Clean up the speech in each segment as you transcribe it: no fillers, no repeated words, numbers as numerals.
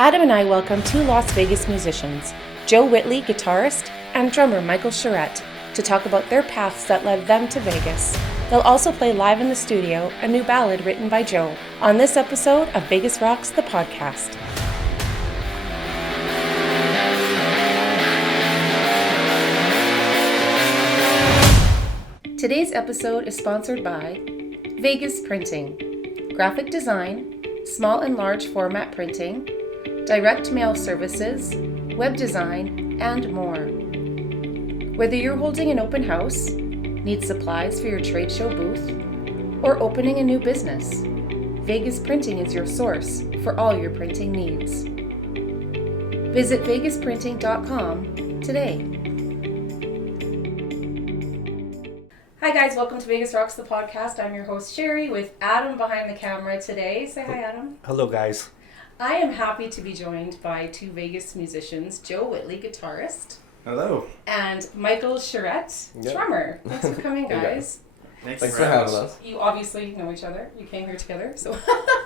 Adam and I welcome two Las Vegas musicians, Joe Whitley, guitarist, and drummer Michael Chorette, to talk about their paths that led them to Vegas. They'll also play live in the studio a new ballad written by Joe on this episode of Vegas Rocks, the podcast. Today's episode is sponsored by Vegas Printing, graphic design, small and large format printing, direct mail services, web design, and more. Whether you're holding an open house, need supplies for your trade show booth, or opening a new business, Vegas Printing is your source for all your printing needs. Visit vegasprinting.com today. Hi guys, welcome to Vegas Rocks, the podcast. I'm your host Sherry with Adam behind the camera today. Say hi, Adam. Hello guys. I am happy to be joined by two Vegas musicians, Joe Whitley, guitarist. Hello. And Michael Chorette, drummer. Thanks for coming, guys. Thanks for having us. You obviously know each other. You came here together, so.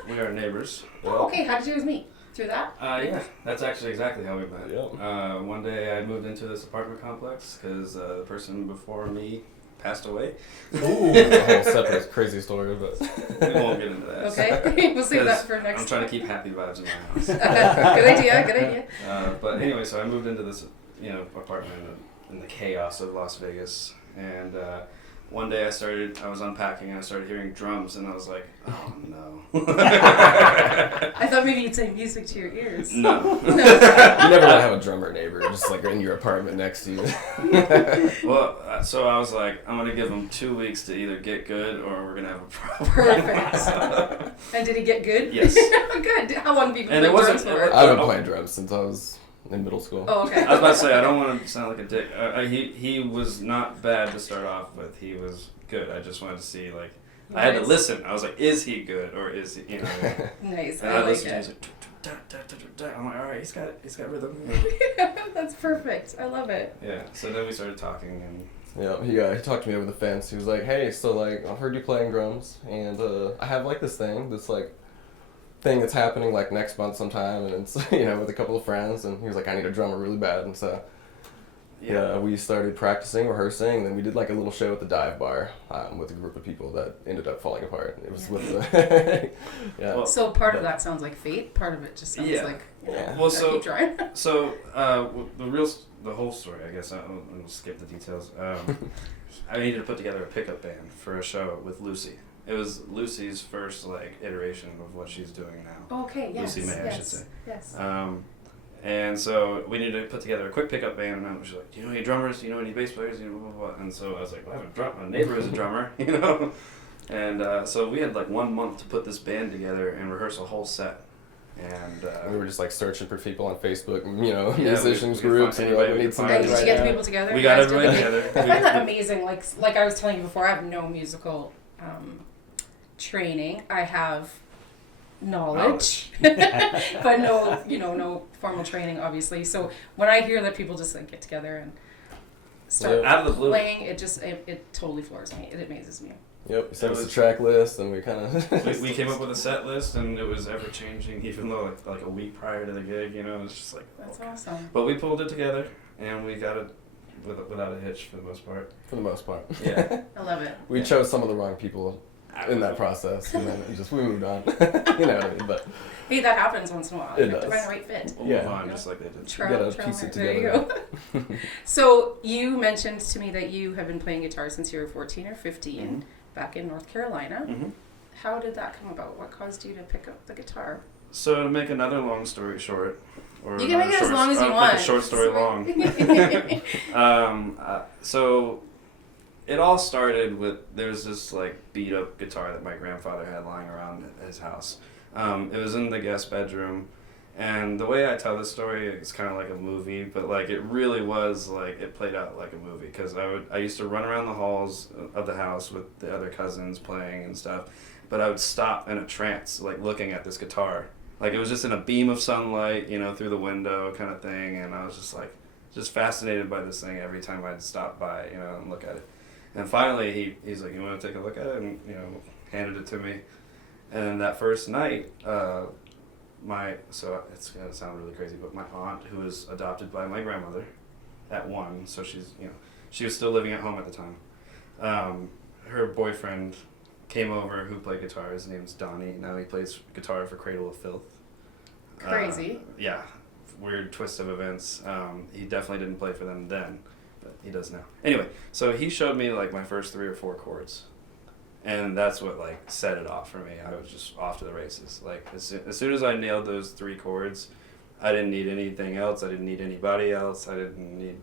We are neighbors. Oh, okay. How did you guys meet? Through that? Yeah, that's actually exactly how we met. Yep. One day I moved into this apartment complex because the person before me passed away. Ooh, a whole separate crazy story, but we won't get into that. Okay, we'll save that for next time. I'm trying to keep happy vibes in my house. Good idea. But anyway, so I moved into this, apartment in the chaos of Las Vegas, and one day I was unpacking and I started hearing drums, and I was like, oh no. I thought maybe you'd say music to your ears. No. You never want to have a drummer neighbor just like in your apartment next to you. Well, so I was like, I'm going to give him 2 weeks to either get good or we're going to have a problem. Perfect. And did he get good? Yes. Good. How long have you been playing drums for? I've been playing drums since I was in middle school. Oh, okay. I was about to say, I don't want to sound like a dick. He was not bad to start off with. He was good. I just wanted to see, like, nice. I had to listen. I was like, is he good or is he, Nice. And I listened to him. He's like, I'm like, all right, he's got rhythm. That's perfect. I love it. Yeah. So then we started talking and. Yeah, he talked to me over the fence. He was like, hey, so like, I've heard you playing drums, and I have like this thing that's happening like next month sometime, and it's with a couple of friends, and he was like, I need a drummer really bad, and so we started practicing, rehearsing, and then we did like a little show at the dive bar with a group of people that ended up falling apart. It was with the Well, so part of that sounds like fate. Part of it just sounds like Well, keep trying. So the whole story, I guess I'll skip the details. I needed to put together a pickup band for a show with Lucy. It was Lucy's first iteration of what she's doing now. Okay, yes. Lucy May, I should say. Yes. And so we needed to put together a quick pickup band, and she's like, do you know any drummers? Do you know any bass players? Blah, blah, blah. And so I was like, well, I have my neighbor is a drummer, And so we had 1 month to put this band together and rehearse a whole set. And we were just searching for people on Facebook, musicians groups, and we need somebody. Did you get the people together? We got everybody together. I find that amazing. Like I was telling you before, I have no musical training. I have knowledge, but no formal training, obviously. So when I hear that people just get together and start out of the blue playing, it totally floors me. It amazes me. Yep, we sent us a track list, and we kind of... we came up with a set list, and it was ever-changing, even though like a week prior to the gig, it was just like... That's awesome. But we pulled it together, and we got it without a hitch for the most part. For the most part. Yeah. I love it. We chose some of the wrong people in that process, and then we moved on. You know what I mean? But hey, that happens once in a while. It you have does. to find the right fit. We'll move on just like they did. Trial piece it there you together. go. So you mentioned to me that you have been playing guitar since you were 14 or 15, back in North Carolina. Mm-hmm. How did that come about? What caused you to pick up the guitar? So to make another long story short, or you can make it as long as you want. Make a short story long. So it all started with there's this beat up guitar that my grandfather had lying around at his house. It was in the guest bedroom, and the way I tell this story, it's kind of like a movie, but it really was it played out like a movie because I used to run around the halls of the house with the other cousins playing and stuff, but I would stop in a trance looking at this guitar. It was just in a beam of sunlight, through the window kind of thing, and I was just fascinated by this thing every time I'd stop by, and look at it. And finally, he's like, you want to take a look at it? And, handed it to me. And that first night, so it's gonna sound really crazy, but my aunt, who was adopted by my grandmother at 1, so she was still living at home at the time. Her boyfriend came over who played guitar. His name's Donnie. Now he plays guitar for Cradle of Filth. Crazy. Yeah, weird twist of events. He definitely didn't play for them then, but he does now. Anyway, so he showed me like my first 3 or 4 chords, and that's what like set it off for me. I was just off to the races. Like as soon as I nailed those 3 chords, I didn't need anything else. I didn't need anybody else. I didn't need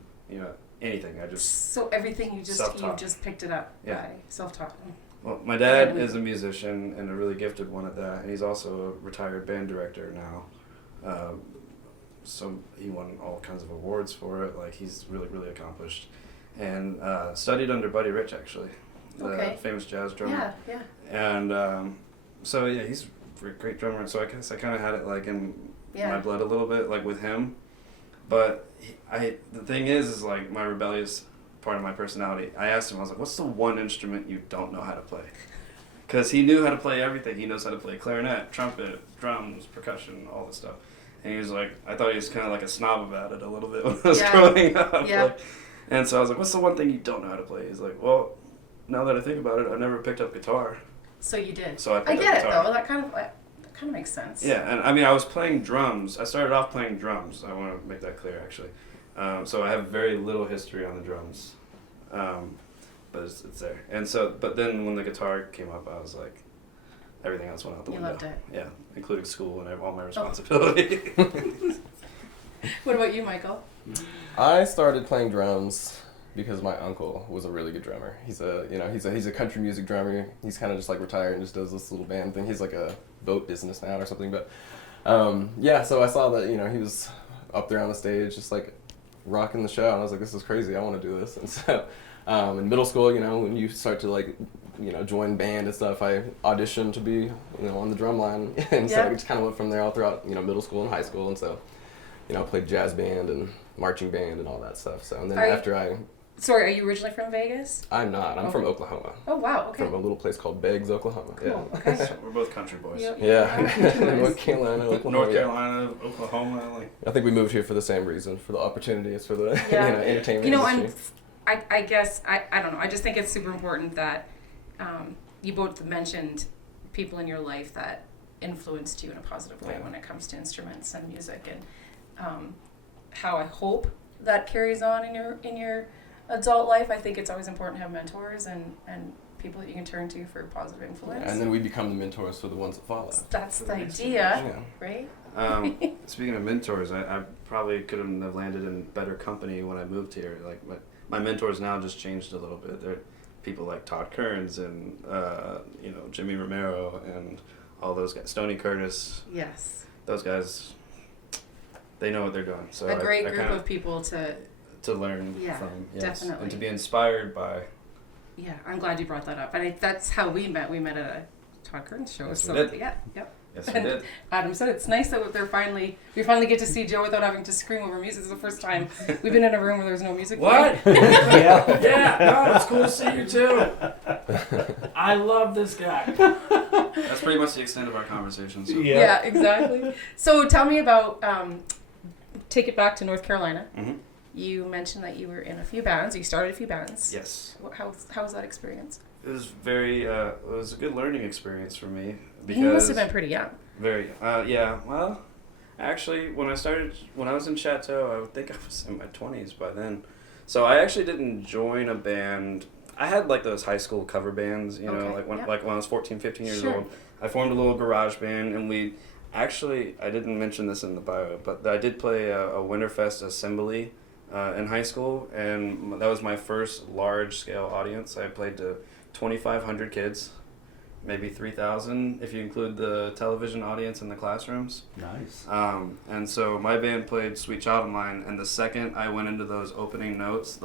anything. I just So everything you self-taught. just picked it up Yeah. by self-taught. Well, my dad is a musician and a really gifted one at that, and he's also a retired band director now. So he won all kinds of awards for it. Like he's really, really accomplished, and studied under Buddy Rich actually, the famous jazz drummer. Yeah, And so yeah, he's a great drummer. So I guess I kind of had it like in my blood a little bit, like with him. But the thing is like my rebellious part of my personality. I asked him, I was like, "What's the one instrument you don't know how to play?" Because he knew how to play everything. He knows how to play clarinet, trumpet, drums, percussion, all this stuff. And he was like, I thought he was kind of like a snob about it a little bit when I was growing up. Yeah. Like, and so I was like, "What's the one thing you don't know how to play?" He's like, "Well, now that I think about it, I've never picked up guitar." So you did. So I I picked get up it guitar. though. That kind of makes sense. Yeah, and I mean, I was playing drums. I started off playing drums. I want to make that clear, actually. So I have very little history on the drums, but it's there. And so, but then when the guitar came up, I was like, everything else went out the window. You loved it. Yeah, including school and all my responsibility. What about you, Michael? I started playing drums because my uncle was a really good drummer. He's a country music drummer. He's kind of just like retired and just does this little band thing. He's like a boat business now or something. But so I saw that he was up there on the stage just like rocking the show, and I was like, this is crazy. I want to do this. And so in middle school, when you start to like join band and stuff, I auditioned to be on the drum line, and so I just kind of went from there all throughout middle school and high school, and so played jazz band and marching band and all that stuff. So and then Sorry, are you originally from Vegas? I'm not. I'm from Oklahoma. Oh, wow, okay. From a little place called Beggs, Oklahoma. Cool, Yeah. okay. So we're both country boys. North Carolina, Oklahoma. North Carolina, Oklahoma. Like. I think we moved here for the same reason, for the opportunities, for the entertainment industry. And I guess, I don't know, I just think it's super important that you both mentioned people in your life that influenced you in a positive way when it comes to instruments and music, and how I hope that carries on in your adult life. I think it's always important to have mentors and people that you can turn to for positive influence. And then we become the mentors for the ones that follow. That's the idea, right? Speaking of mentors, I probably couldn't have landed in better company when I moved here. Like my mentors now just changed a little bit. They're people like Todd Kearns and Jimmy Romero and all those guys, Stoney Curtis. Yes. Those guys, they know what they're doing. So a great group of people to learn from. Yes. Definitely. And to be inspired by. Yeah, I'm glad you brought that up. And that's how we met. We met at a Todd Kearns show. Yes, So we did. yeah, yep. Yes, we did. Adam said it's nice that we finally get to see Joe without having to scream over music. It's the first time we've been in a room where there's no music. What? Yeah, no, it's cool to see you too. I love this guy. That's pretty much the extent of our conversation. So. Yeah, exactly. So tell me about, take it back to North Carolina. Mm-hmm. You mentioned that you were in a few bands. You started a few bands. Yes. How was that experience? It was it was a good learning experience for me. Because You must have been pretty young. Very, yeah. Well, actually, when I was in Chateau, I would think I was in my 20s by then. So I actually didn't join a band. I had like those high school cover bands, like when I was 14, 15 years old. I formed a little garage band, and I didn't mention this in the bio, but I did play a Winterfest assembly in high school, and that was my first large-scale audience. I played to 2,500 kids, maybe 3,000 if you include the television audience in the classrooms. Nice. And so my band played Sweet Child of Mine, and the second I went into those opening notes,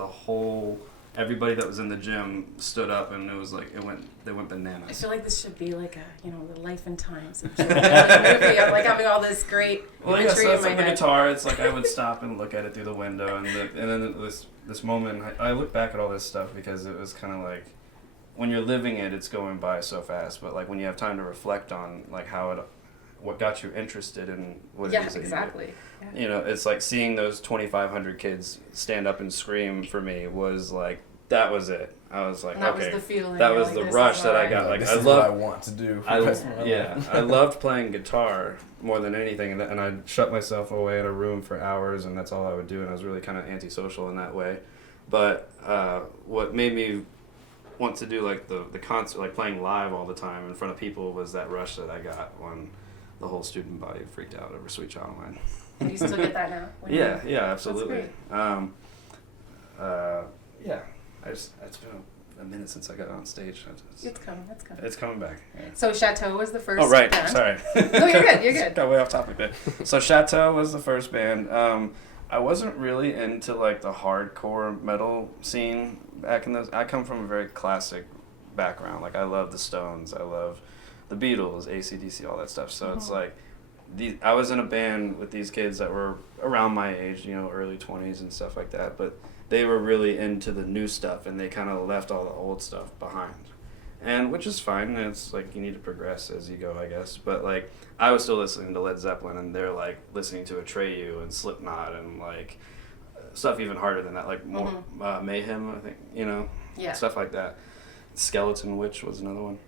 everybody that was in the gym stood up, and it was like they went bananas. I feel like this should be like the Life and Times of children movie. I'm like having all this great imagery so in it's my like head. the guitar. It's like I would stop and look at it through the window, and then this moment, I look back at all this stuff because it was kind of like, when you're living it, it's going by so fast. But like when you have time to reflect on like how what got you interested in what it Yeah, is that exactly. you Yeah. do. You know, it's like seeing those 2,500 kids stand up and scream for me was like, that was it. I was like, And that okay, was the feeling. that you're was like, the this rush is that I mine. got. Like, this I is what I love, want to do for the rest of my life. I loved playing guitar more than anything, and I'd shut myself away in a room for hours, and that's all I would do, and I was really kind of antisocial in that way. But what made me want to do like the concert, like playing live all the time in front of people, was that rush that I got when the whole student body freaked out over Sweet Child of Mine. Do you still get that now? Yeah, absolutely. That's Yeah, it's been a minute since I got on stage. It's coming. It's coming back. Yeah. So Chateau was the first. Oh right, band. sorry. No, you're good. You're good. Got way off topic there. So Chateau was the first band. I wasn't really into like the hardcore metal scene back in those. I come from a very classic background. Like I love the Stones. I love the Beatles, AC/DC, all that stuff. So it's like, I was in a band with these kids that were around my age, you know, early 20s and stuff like that. But they were really into the new stuff, and they kind of left all the old stuff behind. And which is fine. It's like you need to progress as you go, I guess. But like I was still listening to Led Zeppelin, and they're like listening to Atreyu and Slipknot and like stuff even harder than that, like more Mayhem, I think, you know, stuff like that. Skeleton Witch was another one.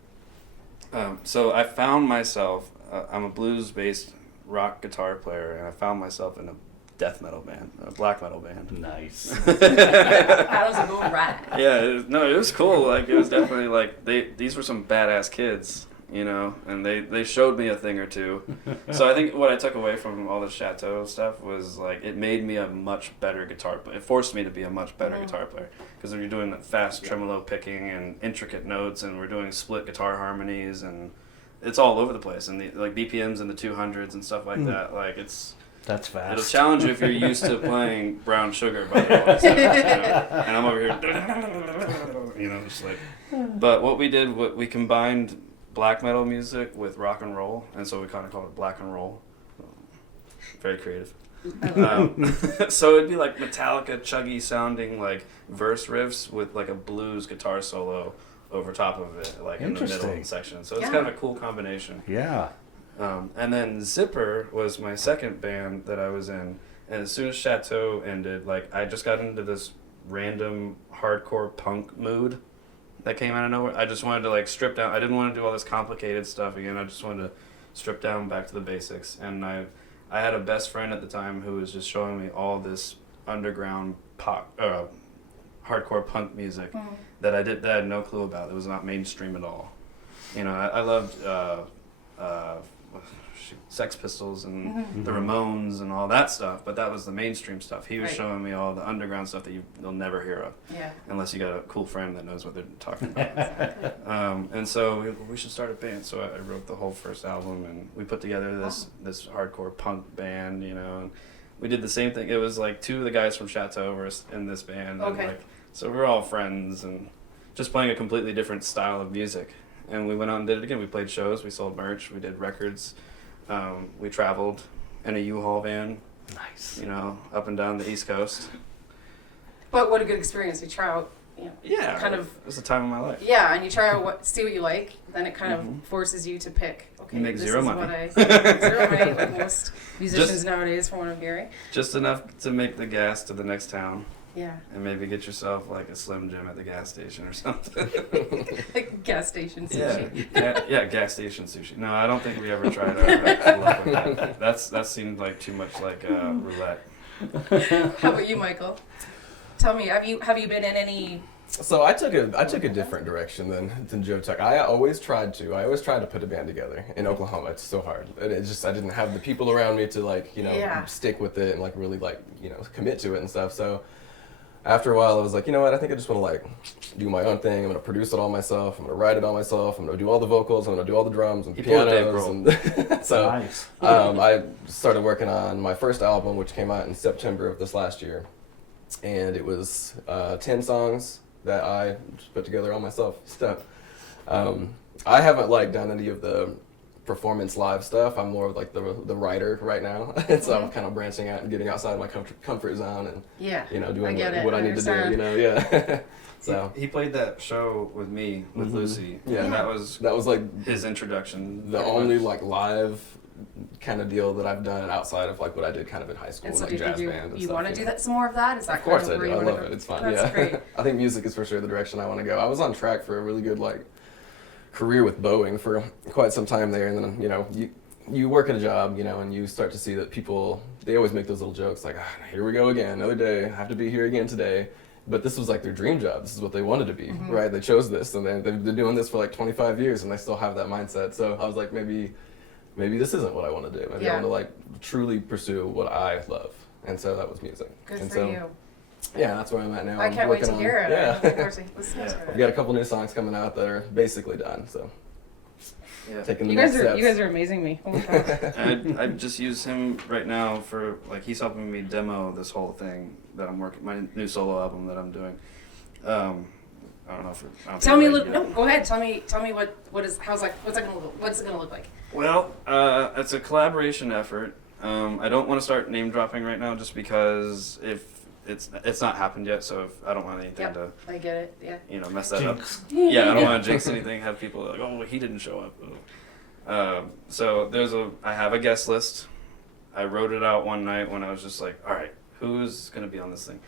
So I found myself. I'm a blues-based rock guitar player, and I found myself in a death metal band, a black metal band. Nice. That was a good ride. Yeah, it was cool. Like it was definitely like these were some badass kids, you know, and they showed me a thing or two. So I think what I took away from all the Chateau stuff was like it made me a much better guitar player. It forced me to be a much better guitar player, because you're doing fast tremolo picking and intricate notes, and we're doing split guitar harmonies, and it's all over the place, and the like BPMs in the 200s and stuff like that. Like That's fast. it'll challenge you if you're used to playing Brown Sugar by the way. So, you know, and I'm over here, you know, just like. But what we did, we combined black metal music with rock and roll, and so we kind of called it black and roll. Very creative. So it'd be like Metallica chuggy sounding like verse riffs with like a blues guitar solo over top of it, like in the middle section. So it's kind of a cool combination. Yeah. And then Zipper was my second band that I was in, and as soon as Chateau ended, like I just got into this random hardcore punk mood that came out of nowhere. I just wanted to like strip down. I didn't want to do all this complicated stuff again. I just wanted to strip down back to the basics. And I had a best friend at the time who was just showing me all this underground pop, hardcore punk music that I had no clue about. It was not mainstream at all. You know, I loved Sex Pistols and the Ramones and all that stuff, but that was the mainstream stuff. He was showing me all the underground stuff that you'll never hear of, unless you got a cool friend that knows what they're talking about. Exactly. And so we should start a band. So I wrote the whole first album, and we put together this hardcore punk band, you know. And we did the same thing. It was like two of the guys from Chateau were in this band, and like so we were all friends and just playing a completely different style of music. And we went out and did it again. We played shows, we sold merch, we did records. We traveled in a U-Haul van. Nice. You know, up and down the East Coast. But what a good experience. You try out, you know, Yeah. kind of. It was the time of my life. Yeah, and you try out see what you like, then it kind of forces you to pick. Okay, You make this zero is money. what I zero money, like most musicians nowadays, from what I'm hearing. Just enough to make the gas to the next town. Yeah. And maybe get yourself like a Slim Jim at the gas station or something. Like gas station sushi. Yeah, gas station sushi. No, I don't think we ever tried our luck with that. That seemed like too much like roulette. How about you, Michael? Tell me, have you been in any? So I took a different direction than Joe took. I always tried to put a band together in Oklahoma. It's so hard. And it just I didn't have the people around me to like, you know, stick with it and like really like, you know, commit to it and stuff. So after a while, I was like, you know what? I think I just want to like do my own thing. I'm gonna produce it all myself. I'm gonna write it all myself. I'm gonna do all the vocals. I'm gonna do all the drums and pianos. And so Nice. I started working on my first album, which came out in September of this last year, and it was 10 songs that I just put together all myself. So I haven't like done any of the performance live stuff. I'm more of like the writer right now. And so I'm kind of branching out and getting outside of my comfort zone and you know, doing what I need to do, you know, So he played that show with me with Lucy. Yeah, and that was like his introduction. The only like live kind of deal that I've done outside of like what I did kind of in high school, And so like do jazz you band and you stuff. want to do that some more of that? Is that Of course kind of I do. where I you love want to it. go? It's fun. That's Yeah. great. I think music is for sure the direction I want to go. I was on track for a really good like career with Boeing for quite some time there, and then you work at a job, and you start to see that people, they always make those little jokes like, here we go again, another day, I have to be here again today. But this was like their dream job. This is what they wanted to be, right? They chose this, and they've been doing this for like 25 years, and they still have that mindset. So I was like, maybe this isn't what I want to do. Maybe I want to like truly pursue what I love. And so that was music. Good and for so, you. Yeah, that's where I'm at now. I can't wait to hear it. Yeah. I'm looking forward to listening to We've it. got a couple new songs coming out that are basically done, so taking the You guys next steps. are amazing me. Holy cow. I just use him right now for like he's helping me demo this whole thing that I'm working, my new solo album that I'm doing. I don't know if I don't Tell me a think little. No, go ahead. Tell me what's it gonna look like? Well, it's a collaboration effort. I don't want to start name dropping right now, just because if it's not happened yet, so if I don't want anything to I get it. Yeah. Mess that Jinx. up. Yeah, I don't want to jinx anything. Have people like, oh, he didn't show up. So I have a guest list. I wrote it out one night when I was just like, all right, who's gonna be on this thing?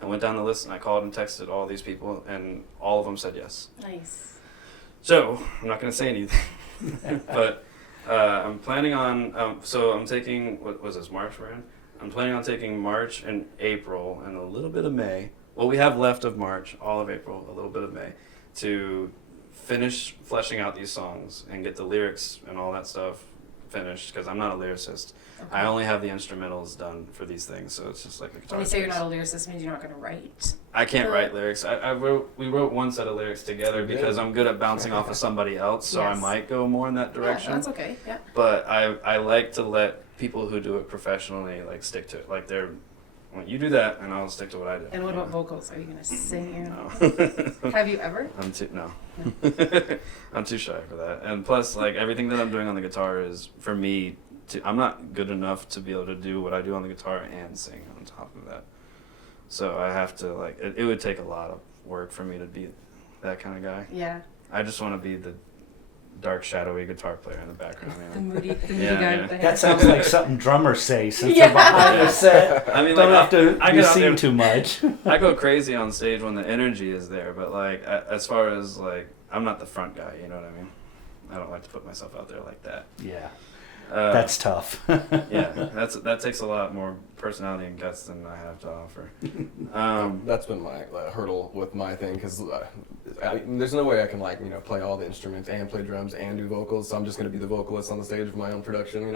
I went down the list and I called and texted all these people, and all of them said yes. Nice. So I'm not gonna say anything, but I'm planning on. So I'm taking, what was this, March we're in? I'm planning on taking March and April and a little bit of May. Well, we have left of March, all of April, a little bit of May, to finish fleshing out these songs and get the lyrics and all that stuff finished, because I'm not a lyricist. Okay. I only have the instrumentals done for these things, so it's just like the guitar. When you say you're space. not a lyricist, means you're not going to write. I can't write lyrics. We wrote one set of lyrics together because I'm good at bouncing off of somebody else, so I Yes. might go more in that direction. Yeah, that's okay. Yeah. But I like to let people who do it professionally like stick to it. Like well, you do that, and I'll stick to what I do. And what about vocals? Are you going to sing? No. Have you ever? No. I'm too shy for that. And plus, like everything that I'm doing on the guitar is for me. I'm not good enough to be able to do what I do on the guitar and sing on top of that. So I have to like it would take a lot of work for me to be that kind of guy. Yeah. I just want to be the dark, shadowy guitar player in the background. The moody guy Yeah. with the hair. That sounds like something drummers say since Yeah. they're behind the set. I mean, Don't like, have to I be get out seen there- too much. I go crazy on stage when the energy is there, but like as far as like I'm not the front guy, you know what I mean? I don't like to put myself out there like that. Yeah, Uh, that's tough. yeah, that takes a lot more personality and guts than I have to offer. That's been my hurdle with my thing, because there's no way I can play all the instruments and play drums and do vocals. So I'm just gonna be the vocalist on the stage of my own production,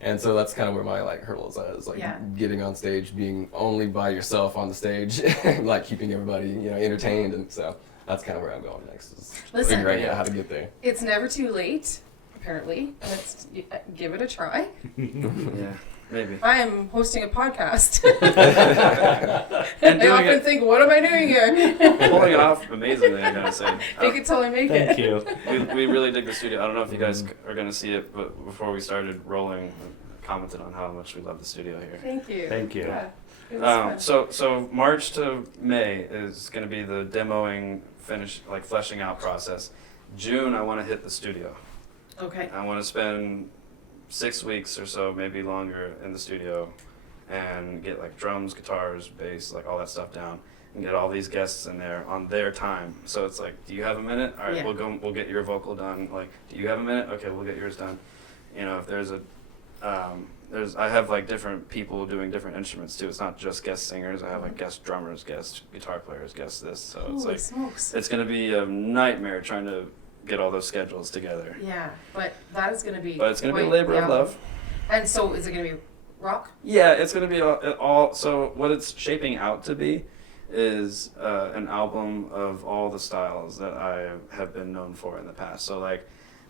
And so that's kind of where my hurdle is at, is getting on stage, being only by yourself on the stage, like keeping everybody entertained, and so that's kind of where I'm going next. Is Listen, figuring out how to get there. It's never too late, apparently. Let's give it a try. Yeah, maybe. I am hosting a podcast. And I doing often it, think, what am I doing here? pulling it off amazingly, I gotta say. Fake it till I make Thank it. you. We really dig the studio. I don't know if you guys are gonna see it, but before we started rolling, we commented on how much we love the studio here. Thank you. Thank you. Yeah, it was fun. So March to May is going to be the demoing, fleshing out process. June, I want to hit the studio. Okay. I want to spend 6 weeks or so, maybe longer, in the studio, and get like drums, guitars, bass, like all that stuff down, and get all these guests in there on their time. So it's like, do you have a minute? All right, Yeah. we'll get your vocal done. Like, do you have a minute? Okay, we'll get yours done. If there's I have like different people doing different instruments too. It's not just guest singers. I have like guest drummers, guest guitar players, guest this. So it's Holy like smokes. it's gonna be a nightmare trying to get all those schedules together. Yeah, but that is going to be. But it's gonna be a quite labor the of album. love. And so, is it going to be rock? Yeah, it's gonna be all. So what it's shaping out to be is an album of all the styles that I have been known for in the past. So like,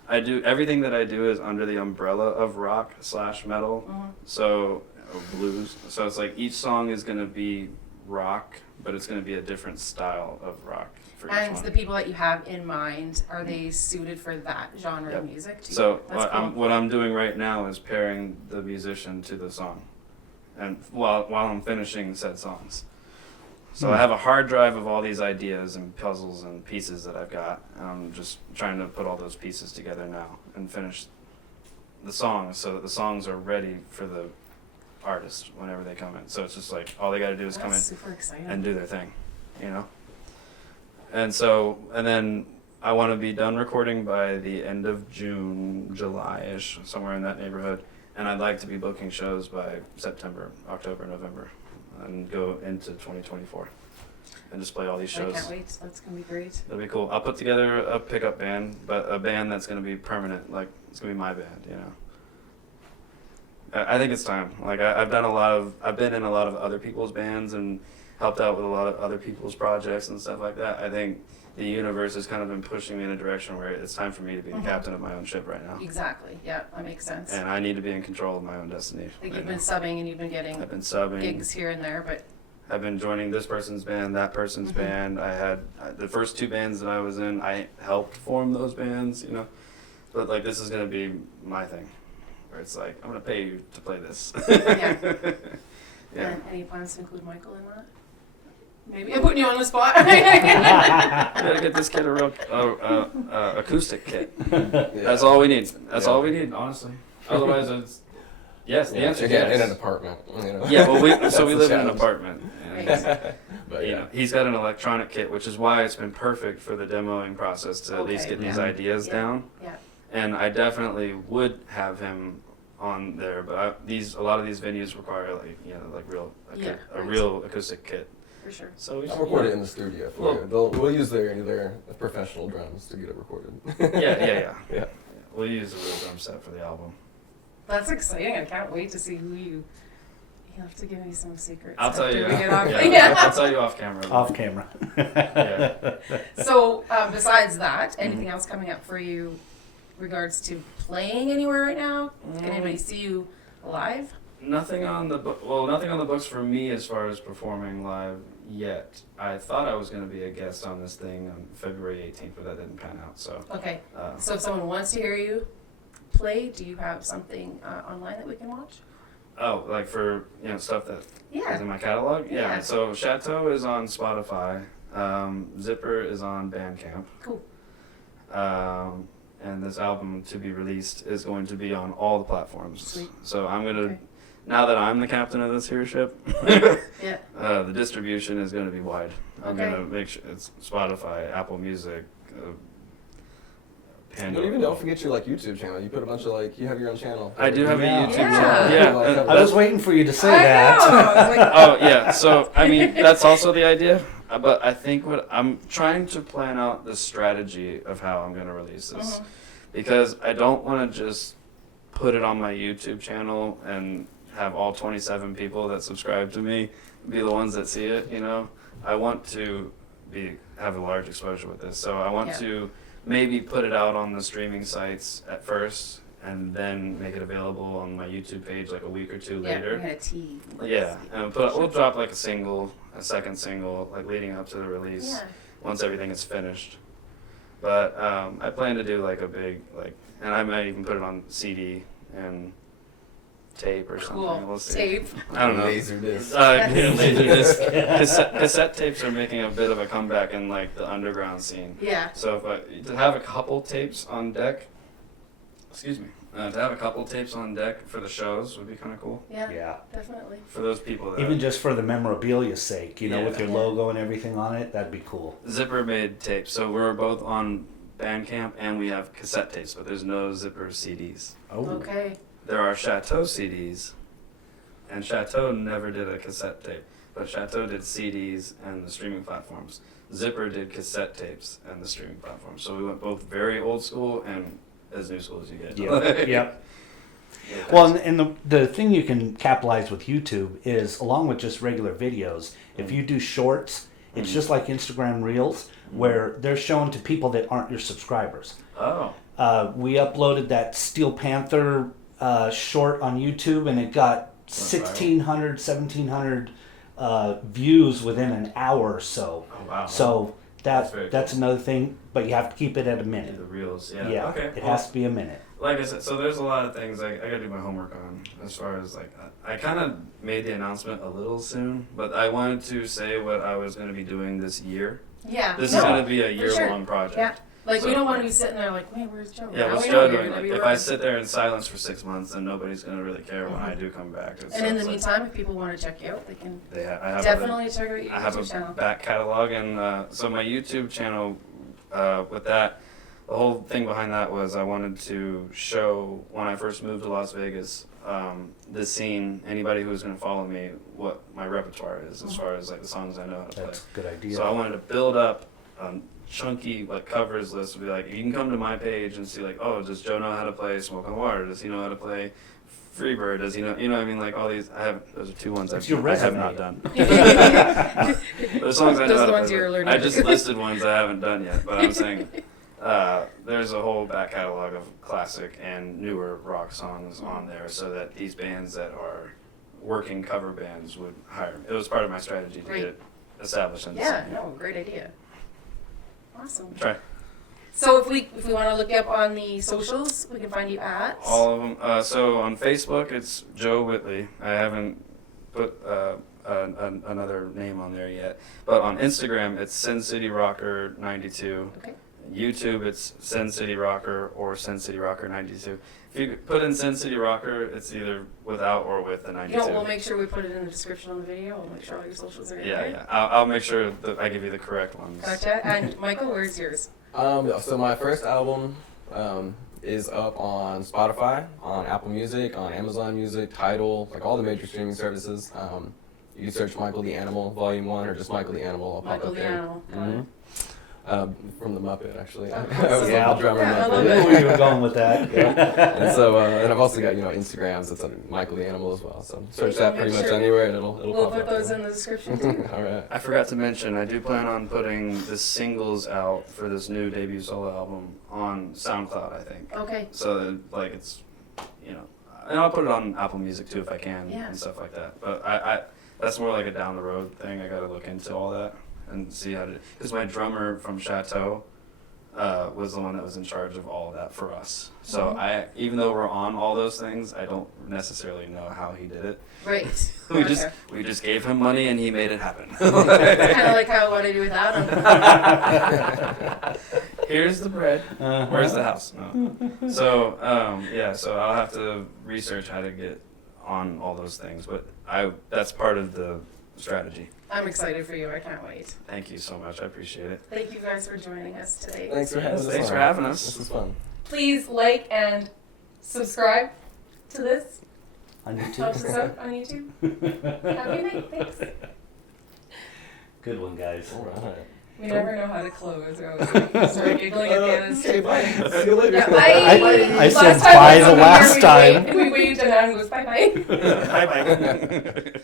I do everything that I do is under the umbrella of rock / metal. So or blues. So it's like each song is gonna be rock, but it's gonna be a different style of rock for each And one. the people that you have in mind, are they suited for that genre of Yep. music too? So That's cool. what I'm doing right now is pairing the musician to the song, and while I'm finishing said songs. So I have a hard drive of all these ideas and puzzles and pieces that I've got, and I'm just trying to put all those pieces together now and finish the songs so that the songs are ready for the artist whenever they come in. So it's just like all they got to do is come in That's super exciting. and do their thing, you know. And then I want to be done recording by the end of June, July-ish, somewhere in that neighborhood. And I'd like to be booking shows by September, October, November, and go into 2024 and just play all these I shows. can't wait. That's gonna be great. That'll be cool. I'll put together a pickup band, but a band that's going to be permanent. Like, it's going to be my band, you know. I think it's time. Like, I've been in a lot of other people's bands and helped out with a lot of other people's projects and stuff like that. I think the universe has kind of been pushing me in a direction where it's time for me to be the captain of my own ship right now. Exactly. Yeah, that makes sense. And I need to be in control of my own destiny. I think right you've been now. subbing and you've been getting I've been subbing. gigs here and there, but I've been joining this person's band, that person's band. I had the first 2 bands that I was in, I helped form those bands, you know. But like, this is going to be my thing, where it's like, I'm going to pay you to play this. yeah. Yeah. And any plans to include Michael in that? Maybe I'm putting you on the spot. I gotta get this kid a real acoustic kit. That's all we need. That's all we need, honestly. Otherwise, it's yes. The answer is yes. In an apartment, you know. Yeah, well, we live in an challenge. apartment. And, But you know, he's got an electronic kit, which is why it's been perfect for the demoing process to at least get these ideas down. Yeah. And I definitely would have him on there, but a lot of these venues require a real acoustic kit. For sure. So I'll record it in the studio for you. We'll use their professional drums to get it recorded. Yeah. We'll use a real drum set for the album. That's exciting. I can't wait to see who you. You'll have to give me some secrets. I'll tell you. We get off. I'll tell you off camera. Off camera. Yeah. So, besides that, anything else coming up for you, regards to playing anywhere right now? Can anybody see you live? Nothing on the nothing on the books for me as far as performing live yet. I thought I was going to be a guest on this thing on February 18th, but that didn't pan out. So. Okay. So if someone wants to hear you play, do you have something online that we can watch? Oh, like for stuff that is in my catalog? Yeah. So Chateau is on Spotify. Zipper is on Bandcamp. Cool. And this album to be released is going to be on all the platforms. Sweet. So I'm going to, now that I'm the captain of this here ship, Yeah. The distribution is going to be wide. I'm Okay. going to make sure it's Spotify, Apple Music, Pandora. Don't forget your YouTube channel. You put a bunch of you have your own channel. I do have a YouTube Yeah. channel. Yeah. I was waiting for you to say I that. know. I was like, Oh yeah, so I mean that's also the idea, but I think what I'm trying to plan out the strategy of how I'm going to release this, because I don't want to just put it on my YouTube channel and have all 27 people that subscribe to me be the ones that see it. I want to have a large exposure with this, so I want to maybe put it out on the streaming sites at first, and then make it available on my YouTube page like a week or two later. we had a tea. Yeah, and we'll drop like a second single, like leading up to the release once everything is finished. But I plan to do like a big and I might even put it on CD and tape or something. Cool. We'll see. Tape. I don't know. Laserdisc. Laserdisc. Cassette tapes are making a bit of a comeback in the underground scene. Yeah. So to have a couple tapes on deck, to have a couple tapes on deck for the shows would be kind of cool. Yeah. Definitely. For those people that Even just for the memorabilia's sake, with your Yeah. logo and everything on it, that'd be cool. Zipper made tapes, so we're both on Bandcamp and we have cassette tapes, but there's no Zipper CDs. Oh. Okay. There are Chateau CDs, and Chateau never did a cassette tape, but Chateau did CDs and the streaming platforms. Zipper did cassette tapes and the streaming platforms. So we went both very old school and as new school as you get. Yep. Yep. Yeah, Well, and the thing you can capitalize with YouTube is, along with just regular videos, if you do shorts, it's just like Instagram Reels, where they're shown to people that aren't your subscribers. Oh. We uploaded that Steel Panther short on YouTube, and it got 1,600, 1,700 views within an hour or so. Oh, wow. So That's very that's cool. another thing, but you have to keep it at a minute. The reels, yeah. Yeah, Okay. it has to be a minute. Like I said, so there's a lot of things I gotta do my homework on as far as I kind of made the announcement a little soon, but I wanted to say what I was going to be doing this year. Yeah. This is going to be a year-long project. Yeah. Like, we So- don't want to be sitting there like, man, where's Joe? Yeah, Now what's we know Joe you're doing? gonna be If I working. sit there in silence for 6 months, then nobody's gonna really care when I do come back. And in the it's like- meantime, if people want to check you out, they can I have definitely check out your I have YouTube a channel. back catalog, and so my YouTube channel, with that, the whole thing behind that was I wanted to show when I first moved to Las Vegas, the scene, anybody who's going to follow me, what my repertoire is as far as like the songs I know how to play. That's a good idea. So I wanted to build up chunky like covers list to be like, you can come to my page and see like, oh, does Joe know how to play Smoke on the Water? Does he know how to play Freebird? Does he know? You know what I mean? Like all these, those are 2 ones That's I your have resume. not done. Those songs I know. Those how are the to ones play, you're but learning. I just listed ones I haven't done yet, but I'm saying there's a whole back catalog of classic and newer rock songs on there, so that these bands that are working cover bands would hire me. It was part of my strategy to Great. get it established in the Yeah, scene. no, great idea. Awesome. Try So if we want to look you up on the socials, we can find you at. all of them. So on Facebook, it's Joe Whitley. I haven't put another name on there yet, but on Instagram, it's Sin City Rocker 92. Okay. YouTube, it's Sin City Rocker or Sin City Rocker 92. If you put in Sin City Rocker, it's either without or with the 92. You know, we'll make sure we put it in the description of the video. We'll make sure all your socials are in Yeah, there. yeah. I'll make sure that I give you the correct ones. Gotcha. And Michael, where's yours? So my first album is up on Spotify, on Apple Music, on Amazon Music, Tidal, like all the major streaming services. You can search Michael the Animal Volume 1 or just Michael the Animal. I'll pop Michael up the there. Animal. Mhm. From the Muppet, actually. I awesome. was Yeah. the drummer Yeah, I Muppet. love I knew where you were going with that. And so, and I've also got, Instagrams. It's Michael the Animal as well. So search that pretty much Sure. anywhere and it'll We'll pop put up. those in the description too. All right. I forgot to mention, I do plan on putting the singles out for this new debut solo album on SoundCloud, I think. Okay. So that, like it's, and I'll put it on Apple Music too if I can Yeah. and stuff like that. But I that's more like a down the road thing. I got to look into all that and see how to. Because my drummer from Chateau was the one that was in charge of all of that for us. So Mhm. even though we're on all those things, I don't necessarily know how he did it. Right. We Gotcha. just gave him money and he made it happen. Kind of like how what I do without him. Here's the bread. Where's the house? No. So so I'll have to research how to get on all those things, but that's part of the strategy. I'm excited for you. I can't wait. Thank you so much. I appreciate it. Thank you guys for joining us today. Thanks for having us. Thanks on. for having us. This is fun. Please like and subscribe to this. On Helps YouTube. us out on YouTube. Have a good night. Thanks. Good one, guys. All right. We never know how to close. Or we start giggling at the end. Okay, bye. See you later. Yeah, bye. I Last said time bye was the over last here, time. We waved and Adam goes bye bye. Bye bye.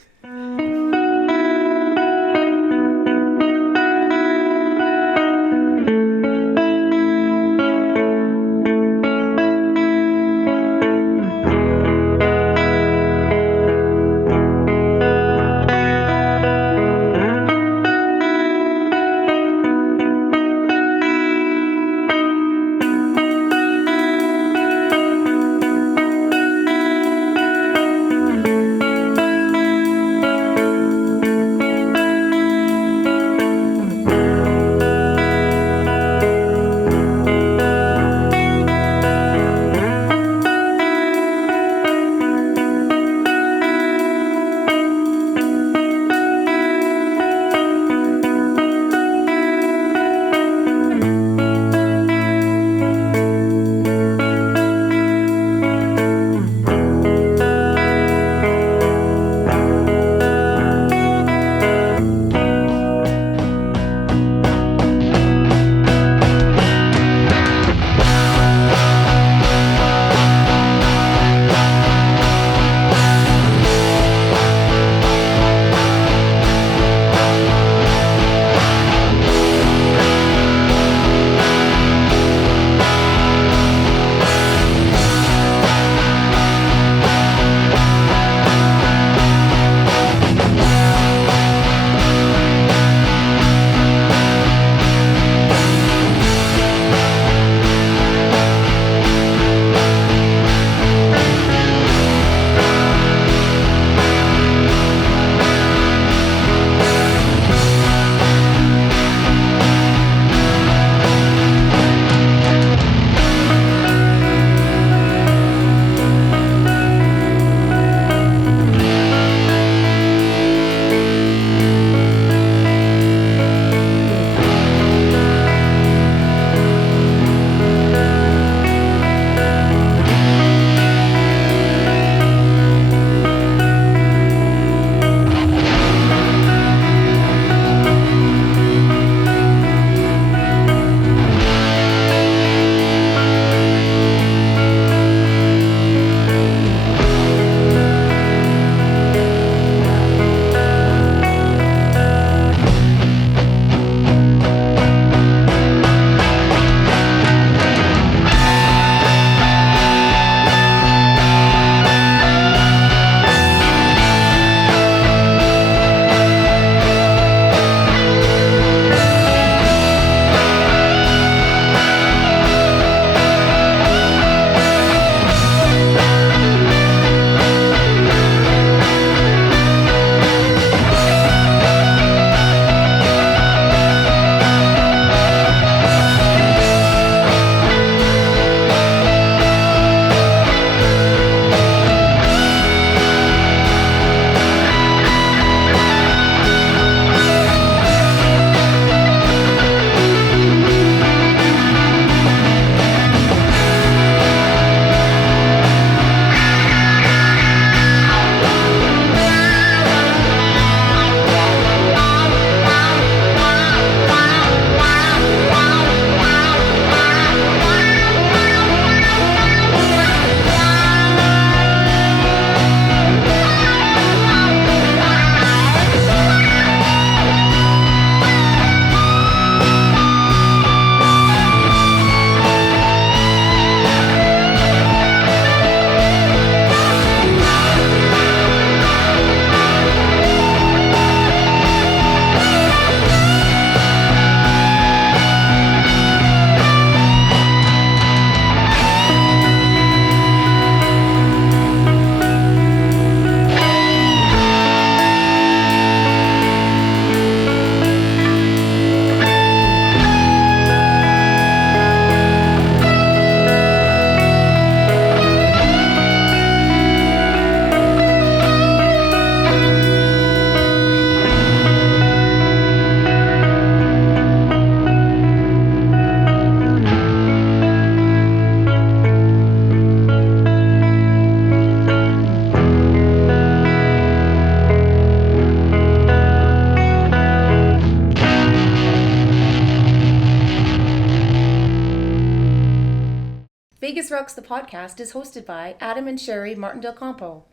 Vegas Rocks the podcast is hosted by Adam and Sherry Martin Del Campo.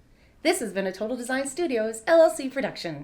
This has been a Total Design Studios LLC production.